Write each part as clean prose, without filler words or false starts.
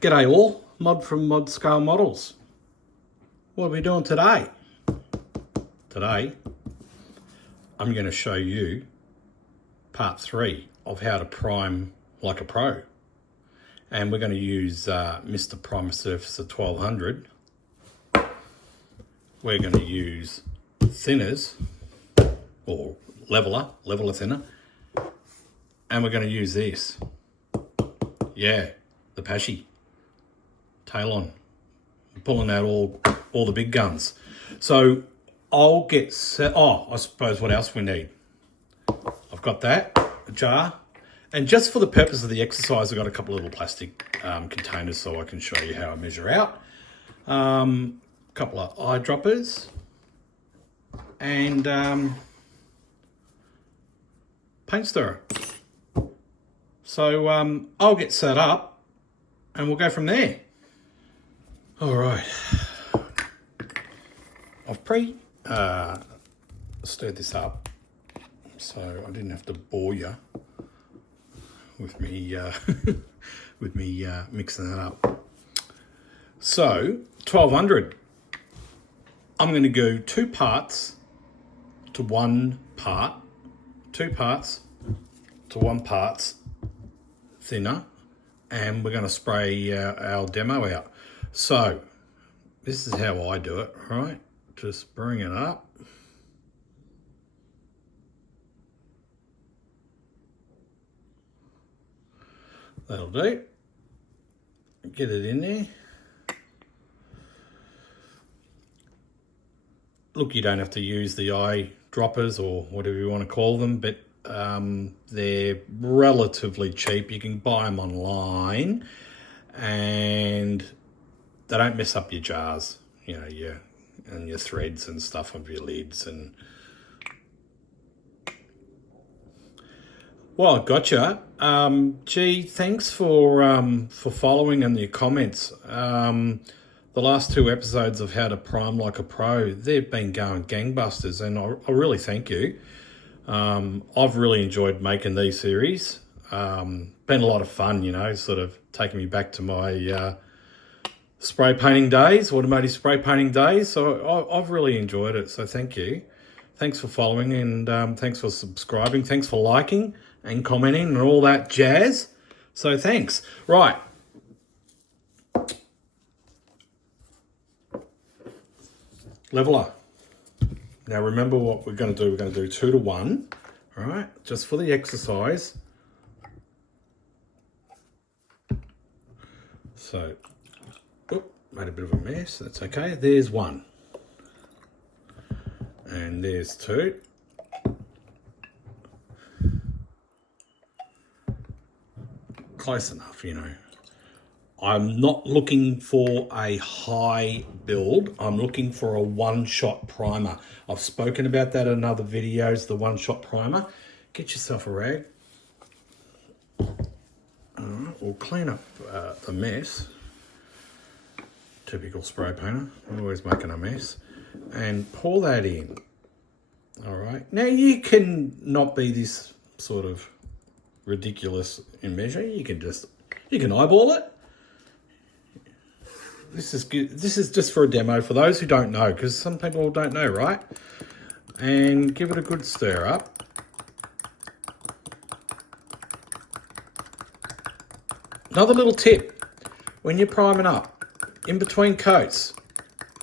G'day all, Mod from Mod Scale Models. What are we doing today? Today, I'm going to show you part 3 of how to prime like a pro. And we're going to use Mr. Primer Surfacer 1200. We're going to use thinners, or leveler thinner. And we're going to use this. Yeah, the Pashy. Tail on. I'm pulling out all the big guns. So I'll get set. Oh, I suppose what else we need? I've got that, a jar. And just for the purpose of the exercise, I've got a couple of little plastic containers so I can show you how I measure out. A couple of eyedroppers. And paint stirrer. So I'll get set up and we'll go from there. All right, I've stirred this up, so I didn't have to bore you with me mixing that up. So 1200, I'm going to go 2 parts to 1 part, 2 parts to 1 parts thinner, and we're going to spray our demo out. So this is how I do it, right? Just bring it up. That'll do. Get it in there. Look, you don't have to use the eye droppers or whatever you want to call them, but they're relatively cheap. You can buy them online and they don't mess up your jars, you know, your threads and stuff of your lids. And well, gotcha. Gee, thanks for following and your comments. The last 2 episodes of How to Prime Like a Pro, they've been going gangbusters, and I really thank you. I've really enjoyed making these series. Been a lot of fun, you know, sort of taking me back to my spray painting days, automotive spray painting days. So I've really enjoyed it. So thank you. Thanks for following, and thanks for subscribing. Thanks for liking and commenting and all that jazz. So thanks. Right. Leveler. Now remember what we're going to do. We're going to do 2 to 1. All right. Just for the exercise. So, made a bit of a mess. That's okay. There's 1. And there's 2. Close enough, you know. I'm not looking for a high build. I'm looking for a one-shot primer. I've spoken about that in other videos, the one-shot primer. Get yourself a rag. All right, we'll clean up the mess. Typical spray painter, always making a mess. And pour that in. All right. Now you can not be this sort of ridiculous in measure. You can eyeball it. This is good. This is just for a demo for those who don't know, because some people don't know, right? And give it a good stir up. Another little tip, when you're priming up, in between coats,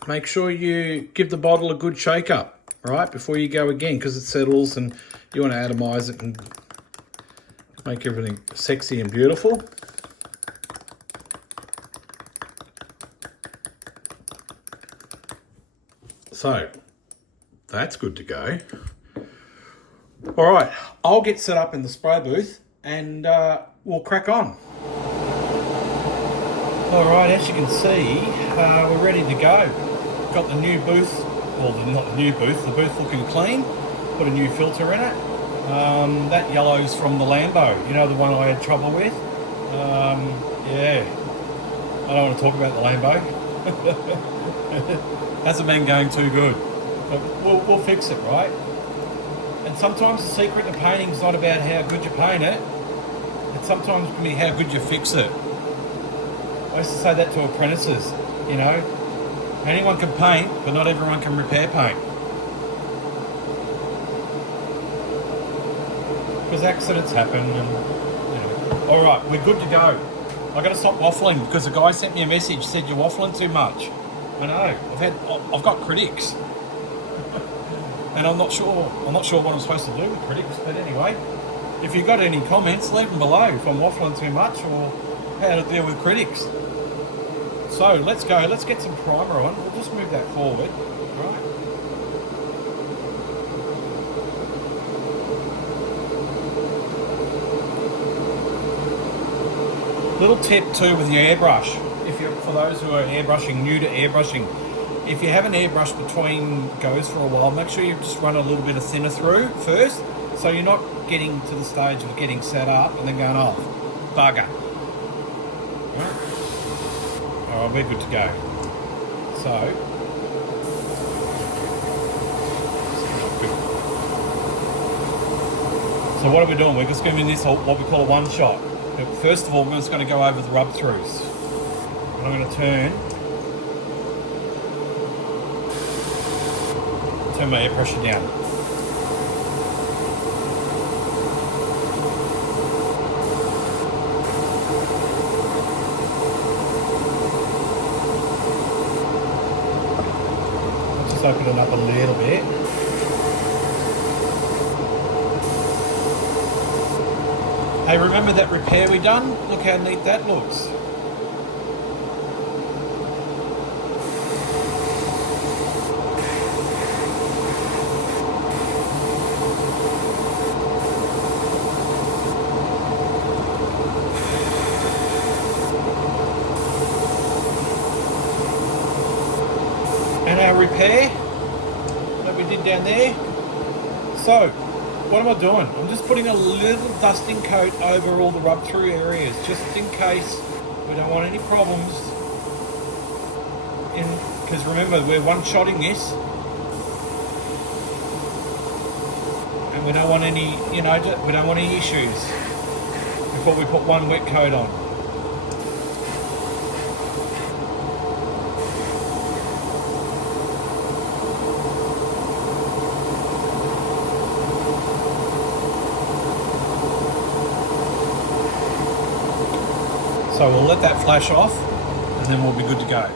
make sure you give the bottle a good shake up, right, before you go again, because it settles and you want to atomize it and make everything sexy and beautiful. So that's good to go. All right, I'll get set up in the spray booth and we'll crack on. All right, as you can see, we're ready to go. Got the new booth, well, not the new booth, the booth looking clean. Put a new filter in it. That yellow's from the Lambo, you know, the one I had trouble with. Yeah, I don't want to talk about the Lambo. Hasn't been going too good, but we'll fix it, right? And sometimes the secret to painting is not about how good you paint it, it sometimes can be how good you fix it. I used to say that to apprentices, you know. Anyone can paint, but not everyone can repair paint. Because accidents happen and, you know. All right, we're good to go. I got to stop waffling because the guy sent me a message, said you're waffling too much. I know, I've got critics. And I'm not sure what I'm supposed to do with critics, but anyway, if you've got any comments, leave them below if I'm waffling too much or how to deal with critics. So let's go, let's get some primer on. We'll just move that forward, right? Little tip too with your airbrush, for those who are airbrushing, new to airbrushing, if you have an airbrush between goes for a while, make sure you just run a little bit of thinner through first, so you're not getting to the stage of getting set up and then going, oh, bugger. All right, we're good to go. So what are we doing? We're just going to do this, what we call a one shot. First of all, we're just going to go over the rub throughs. And I'm going to turn my air pressure down. Just open it up a little bit. Hey, remember that repair we done? Look how neat that looks. And our repair that we did down there. So, what am I doing? I'm just putting a little dusting coat over all the rub through areas, just in case we don't want any problems. Because remember, we're one-shotting this, and we don't want any, we don't want any issues before we put one wet coat on. So we'll let that flash off and then we'll be good to go.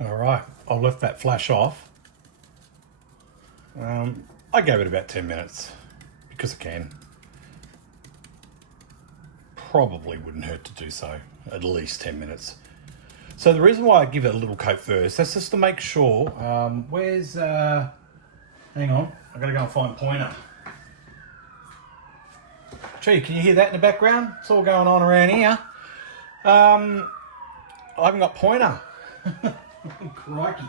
All right, I'll let that flash off. I gave it about 10 minutes because I can. Probably wouldn't hurt to do so, at least 10 minutes. So the reason why I give it a little coat first, that's just to make sure, hang on, I've got to go and find pointer. Gee, can you hear that in the background? It's all going on around here. I haven't got pointer. Crikey.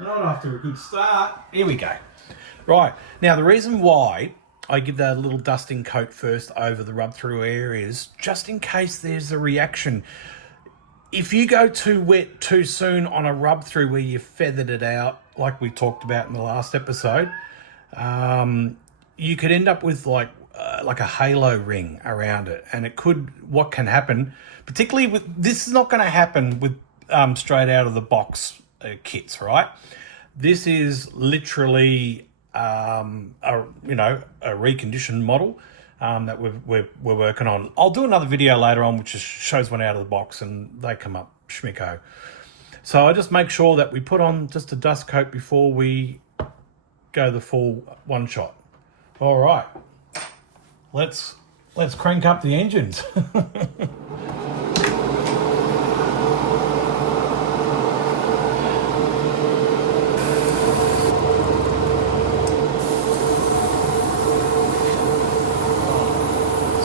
Not after a good start. Here we go. Right, now the reason why I give that a little dusting coat first over the rub through areas, just in case there's a reaction. If you go too wet too soon on a rub through where you feathered it out, like we talked about in the last episode, you could end up with like a halo ring around it, and what can happen, particularly with this, is not going to happen with straight out of the box kits, right? This is literally a reconditioned model that we're working on. I'll do another video later on which just shows one out of the box and they come up schmicko. So I just make sure that we put on just a dust coat before we go the full one shot. All right. Let's crank up the engines.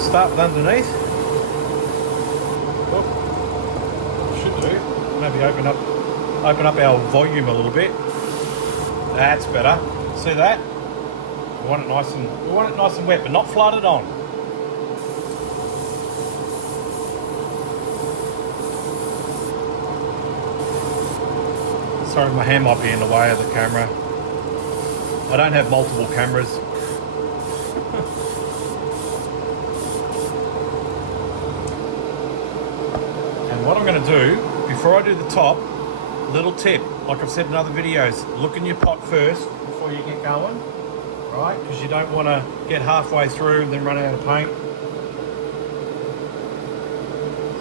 Start with underneath. Oh, should do. Maybe open up our volume a little bit. That's better. See that? We want it nice and wet, but not flooded on. Sorry, my hand might be in the way of the camera. I don't have multiple cameras. And I'm going to do, before I do the top, little tip, like I've said in other videos, look in your pot first before you get going, right? Because you don't want to get halfway through and then run out of paint.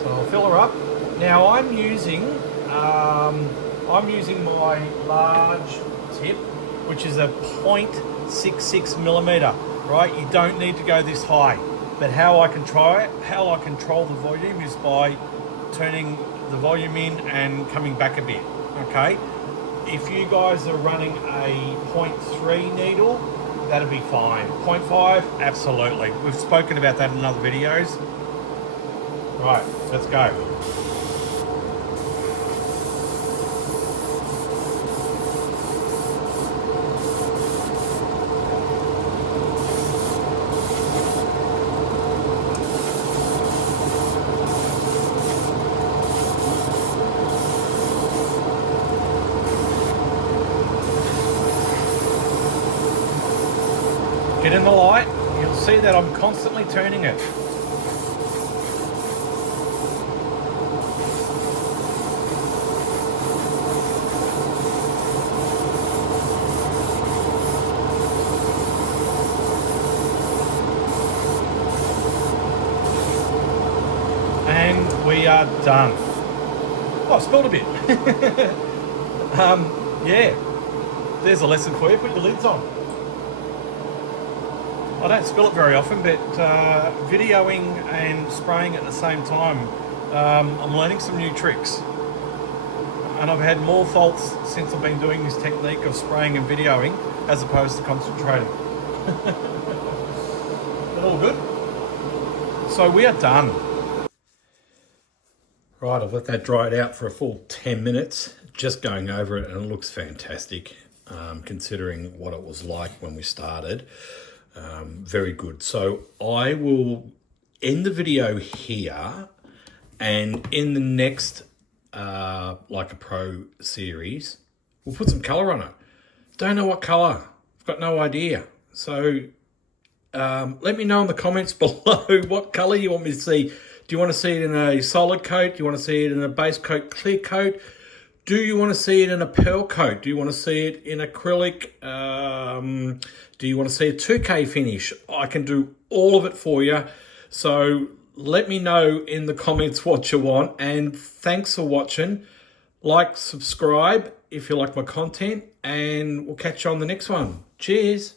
So I'll fill her up. Now I'm using my large tip, which is a 0.66 millimeter, right? You don't need to go this high. But how I control the volume is by turning the volume in and coming back a bit, okay? If you guys are running a 0.3 needle, that'd be fine. 0.5, absolutely. We've spoken about that in other videos. Right, let's go. Get in the light, you'll see that I'm constantly turning it. And we are done. Oh, I spilled a bit. Yeah, there's a lesson for you, put your lids on. I don't spill it very often, but videoing and spraying at the same time, I'm learning some new tricks. And I've had more faults since I've been doing this technique of spraying and videoing as opposed to concentrating. But all good. So we are done. Right, I've let that dry it out for a full 10 minutes, just going over it, and it looks fantastic, considering what it was like when we started. Very good. So I will end the video here, and in the next Like a Pro series, we'll put some colour on it. Don't know what colour. I've got no idea. So let me know in the comments below what colour you want me to see. Do you want to see it in a solid coat? Do you want to see it in a base coat, clear coat? Do you want to see it in a pearl coat? Do you want to see it in acrylic? Do you want to see a 2K finish? I can do all of it for you. So let me know in the comments what you want. And thanks for watching. Like, subscribe if you like my content. And we'll catch you on the next one. Cheers.